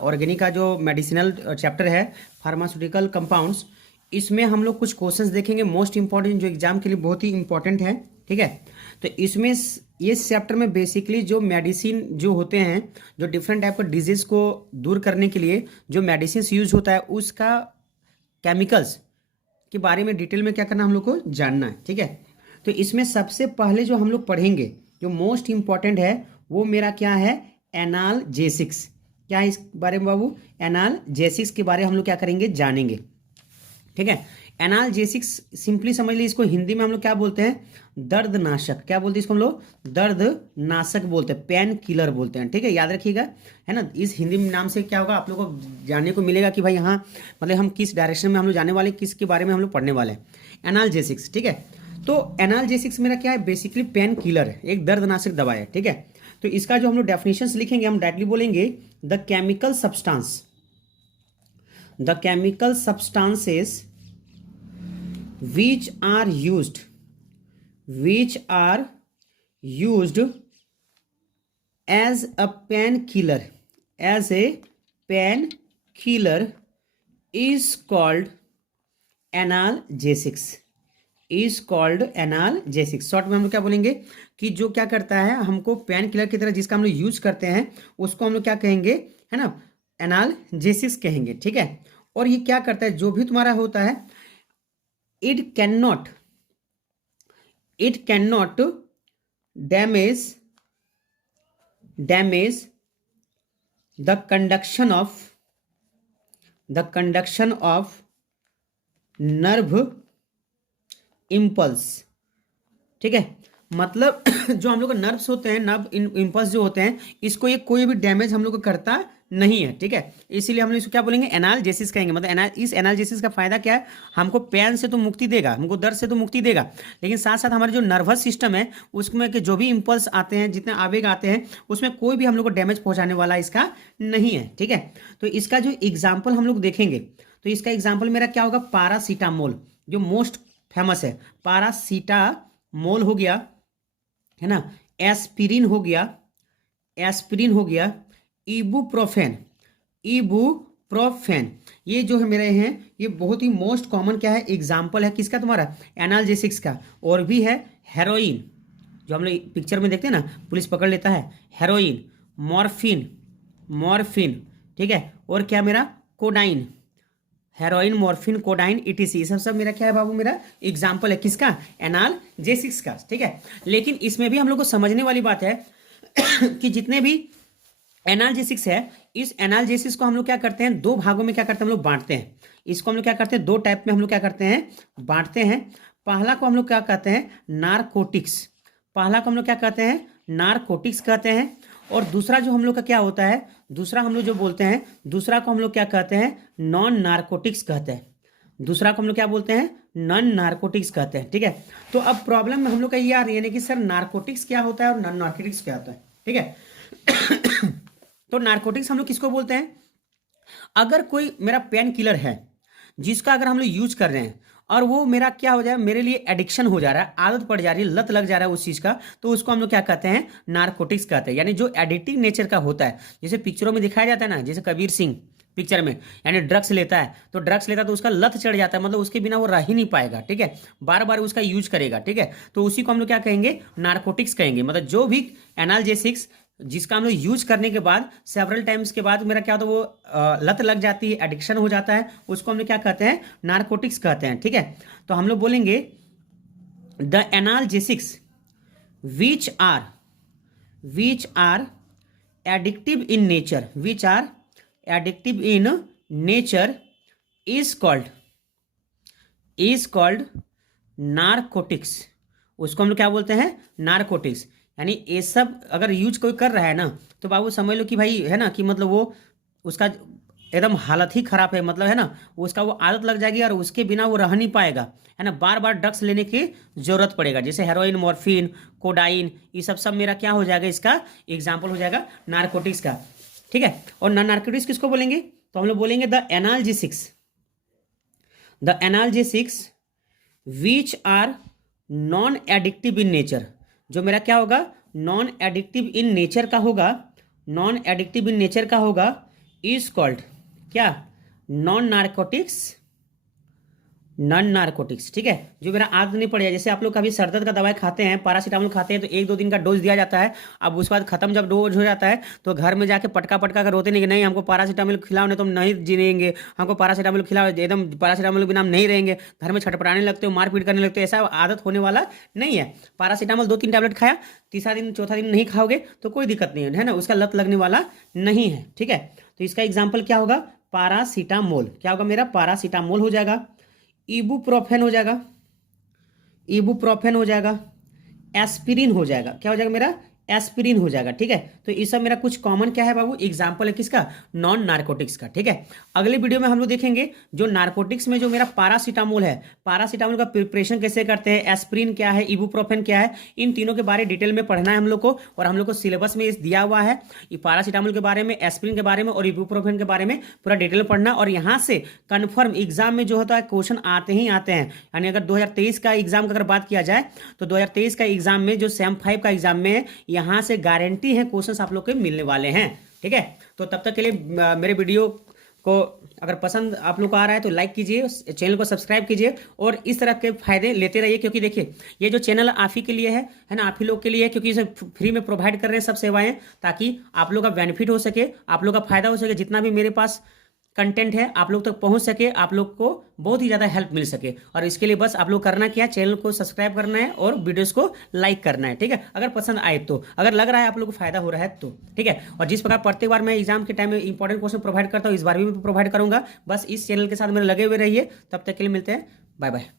Organic का जो medicinal chapter है फार्मास्यूटिकल कंपाउंड्स, इसमें हम लोग कुछ क्वेश्चंस देखेंगे मोस्ट इंपॉर्टेंट जो एग्जाम के लिए बहुत ही इंपॉर्टेंट है। ठीक है, तो इसमें ये चैप्टर में बेसिकली जो मेडिसिन जो होते हैं, जो डिफरेंट टाइप का डिजीज को दूर करने के लिए जो मेडिसिन यूज होता है उसका केमिकल्स के बारे में डिटेल में क्या करना हम लोग को जानना है। ठीक है, तो इसमें सबसे पहले जो हम लोग पढ़ेंगे जो मोस्ट इंपॉर्टेंट है वो मेरा क्या है, एनाल्जेसिक्स। क्या है इस बारे में बाबू, एनाल्जेसिक्स के बारे में हम लोग क्या करेंगे, जानेंगे। ठीक है, एनाल्जेसिक्स सिंपली समझ लीजिए, इसको हिंदी में हम लोग क्या बोलते हैं, दर्दनाशक। क्या बोलते हैं इसको हम लोग, दर्दनाशक बोलते हैं, पेन किलर बोलते हैं। ठीक है, याद रखिएगा, है ना। इस हिंदी नाम से क्या होगा आप लोगों को जानने को मिलेगा कि भाई यहाँ मतलब हम किस डायरेक्शन में हम लोग जाने वाले, किसके बारे में हम लोग पढ़ने वाले हैं, एनाल्जेसिक्स। ठीक है, तो एनाल्जेसिक्स मेरा क्या है, बेसिकली पेन किलर है, एक दर्दनाशक दवा है। ठीक है, तो इसका जो हम लोग डेफिनेशंस लिखेंगे हम डायरेक्टली बोलेंगे the chemical substances which are used as a painkiller is called analgesics। Short में हम लोग क्या बोलेंगे कि जो क्या करता है हमको पेन किलर की तरह जिसका हम लोग यूज करते हैं उसको हम लोग क्या कहेंगे, है ना, एनाल्जेसिक्स कहेंगे। ठीक है, और ये क्या करता है, जो भी तुम्हारा होता है, it cannot damage the conduction of nerve impulse। ठीक है, मतलब जो हम लोग के नर्व्स होते हैं, नर्व इम्पल्स जो होते हैं, इसको ये कोई भी डैमेज हम लोग को करता नहीं है। ठीक है, इसीलिए हम लोग इसको क्या बोलेंगे, एनाल्जेसिस कहेंगे। मतलब इस एनाल्जेसिस का फायदा क्या है, हमको पेन से तो मुक्ति देगा, हमको दर्द से तो मुक्ति देगा, लेकिन साथ साथ हमारे जो नर्वस सिस्टम है उसमें के जो भी इम्पल्स आते हैं, जितने आवेग आते हैं, उसमें कोई भी हम लोग को डैमेज पहुंचाने वाला इसका नहीं है। ठीक है, तो इसका जो एग्जाम्पल हम लोग देखेंगे तो इसका एग्जाम्पल मेरा क्या होगा, पारासीटामोल, जो मोस्ट फेमस है। पारासीटामोल हो गया, है ना, एस्पिरिन हो गया, इबुप्रोफेन, ये जो है मेरे हैं, ये बहुत ही मोस्ट कॉमन क्या है, एग्जाम्पल है किसका, तुम्हारा एनाल्जेसिक्स का। और भी है हेरोइन, जो हम लोग पिक्चर में देखते हैं ना, पुलिस पकड़ लेता है, हेरोइन, मॉर्फिन। ठीक है, और क्या मेरा, कोडाइन, हेरोइन, मॉर्फिन, कोडाइन, ईटीसी, सब मेरा क्या है बाबू, मेरा एग्जाम्पल है किसका, एनाल्जेसिक्स का। ठीक है, लेकिन इसमें भी हम लोग को समझने वाली बात है कि जितने भी एनाल्जेसिक्स है, इस एनाल्जेसिस को हम लोग क्या करते हैं, दो भागों में क्या करते हैं हम लोग बांटते हैं। इसको हम लोग क्या करते हैं, दो टाइप में हम लोग क्या करते हैं, बांटते हैं। पहला को हम लोग क्या कहते हैं, नारकोटिक्स कहते हैं। और दूसरा जो हम लोग का क्या होता है, दूसरा हम लोग जो बोलते हैं, दूसरा को हम लोग क्या कहते हैं, नॉन नारकोटिक्स कहते हैं। दूसरा को हम लोग क्या बोलते हैं, नॉन नारकोटिक्स कहते हैं। ठीक है, तो अब प्रॉब्लम हम लोग का ये आ रही है कि सर नारकोटिक्स क्या होता है और नॉन नारकोटिक्स क्या होता है। ठीक है, तो नारकोटिक्स हम लोग किसको बोलते हैं, अगर कोई मेरा पेन किलर है जिसका अगर हम लोग यूज कर रहे हैं और वो मेरा क्या हो जाए, मेरे लिए एडिक्शन हो जा रहा है, आदत पड़ जा रही है, लत लग जा रहा है उस चीज का, तो उसको हम लोग क्या कहते हैं, नारकोटिक्स कहते हैं। यानी जो एडिक्टिव नेचर का होता है, जैसे पिक्चरों में दिखाया जाता है ना, जैसे कबीर सिंह पिक्चर में, यानी ड्रग्स लेता है तो उसका लत चढ़ जाता है, मतलब उसके बिना वो रह ही नहीं पाएगा। ठीक है, बार बार उसका यूज करेगा। ठीक है, तो उसी को हम लोग क्या कहेंगे, नारकोटिक्स कहेंगे। मतलब जो भी एनाल्जेसिक्स जिसका हम लोग यूज करने के बाद सेवरल टाइम्स के बाद मेरा क्या होता है, वो लत लग जाती है, एडिक्शन हो जाता है, उसको हम लोग क्या कहते हैं, नारकोटिक्स कहते हैं। ठीक है, तो हम लोग बोलेंगे the analgesics which are addictive in nature is called narcotics. उसको हम लोग क्या बोलते हैं, नारकोटिक्स। यानी ये सब अगर यूज कोई कर रहा है ना, तो बाबू समझ लो कि भाई, है ना, कि मतलब वो उसका एकदम हालत ही खराब है, मतलब है ना, उसका वो आदत लग जाएगी और उसके बिना वो रह नहीं पाएगा, है ना, बार बार ड्रग्स लेने की जरूरत पड़ेगा। जैसे हेरोइन, मॉर्फिन, कोडाइन, ये सब मेरा क्या हो जाएगा, इसका एग्जाम्पल हो जाएगा नारकोटिक्स का। ठीक है, और नॉन नारकोटिक्स किसको बोलेंगे, तो हम लोग बोलेंगे the analgesics which are non addictive in nature. जो मेरा क्या होगा, नॉन एडिक्टिव इन नेचर का होगा, इज कॉल्ड क्या, नॉन नारकोटिक्स, ठीक है। जो मेरा आदत नहीं पड़ जाए, जैसे आप लोग कभी सर दर्द का दवाई खाते हैं, पैरासीटामोल खाते हैं, तो 1-2 दिन का डोज दिया जाता है। अब उसके बाद खत्म जब डोज हो जाता है तो घर में जाके पटका पटका कर रोते नहीं कि नहीं हमको पैरासीटामोल खिलाओ, नहीं तो हम नहीं जीनेंगे, हमको पैरासीटामोल खिलाओ, एकदम पैरासीटामोल के बिना हम नहीं रहेंगे। घर में छटपटाने लगते हो, मारपीट करने लगते हो। ऐसा आदत होने वाला नहीं है। पैरासीटामोल 2-3 टैबलेट खाया, तीसरा दिन चौथा दिन नहीं खाओगे तो कोई दिक्कत नहीं है ना, उसका लत लगने वाला नहीं है, ठीक है। तो इसका एग्जाम्पल क्या होगा, पैरासीटामोल। क्या होगा मेरा, पैरासीटामोल हो जाएगा। इबुप्रोफेन हो जाएगा, इबुप्रोफेन हो जाएगा। एस्पिरिन हो जाएगा, क्या हो जाएगा मेरा, एस्पिरिन हो जाएगा, ठीक है। तो ये सब मेरा कुछ कॉमन क्या है बाबू, एग्जाम्पल है किसका, नॉन नारकोटिक्स का, ठीक है। अगले वीडियो में हम लोग देखेंगे जो नारकोटिक्स में जो मेरा पैरासीटामोल है, पैरासीटामोल का प्रिपरेशन कैसे करते हैं, एस्पिरिन क्या है, इबुप्रोफेन क्या है, इन तीनों के बारे डिटेल में पढ़ना है हम लोग को। और हम लोग को सिलेबस में दिया हुआ है ये पैरासीटामोल के बारे में, एस्पिरिन के बारे में और इबुप्रोफेन के बारे में पूरा डिटेल पढ़ना। और यहाँ से कन्फर्म एग्जाम में जो होता है क्वेश्चन आते ही आते हैं। यानी अगर 2023 का एग्जाम की अगर बात किया जाए तो 2023 का एग्जाम में जो सेम 5 का एग्जाम में यहाँ से गारंटी है क्वेश्चंस आप लोग के मिलने वाले हैं, ठीक है। तो तब तक के लिए मेरे वीडियो को अगर पसंद आप लोग को आ रहा है तो लाइक कीजिए, चैनल को सब्सक्राइब कीजिए और इस तरह के फायदे लेते रहिए। क्योंकि देखिए ये जो चैनल आप ही के लिए है ना, आप ही लोग के लिए है, क्योंकि इसे फ्री में प्रोवाइड कर रहे हैं सब सेवाएं, ताकि आप लोग का बेनिफिट हो सके, आप लोग का फायदा हो सके। जितना भी मेरे पास कंटेंट है आप लोग तक पहुंच सके, आप लोग को बहुत ही ज़्यादा हेल्प मिल सके। और इसके लिए बस आप लोग करना क्या है, चैनल को सब्सक्राइब करना है और वीडियोस को लाइक करना है, ठीक है। अगर पसंद आए तो, अगर लग रहा है आप लोग को फायदा हो रहा है तो, ठीक है। और जिस प्रकार प्रत्येक बार मैं एग्जाम के टाइम में इंपॉर्टेंट क्वेश्चन प्रोवाइड करता हूँ, इस बार भी मैं प्रोवाइड करूंगा। बस इस चैनल के साथ मेरे लगे हुए रहिए। तब तक के लिए मिलते हैं, बाय बाय।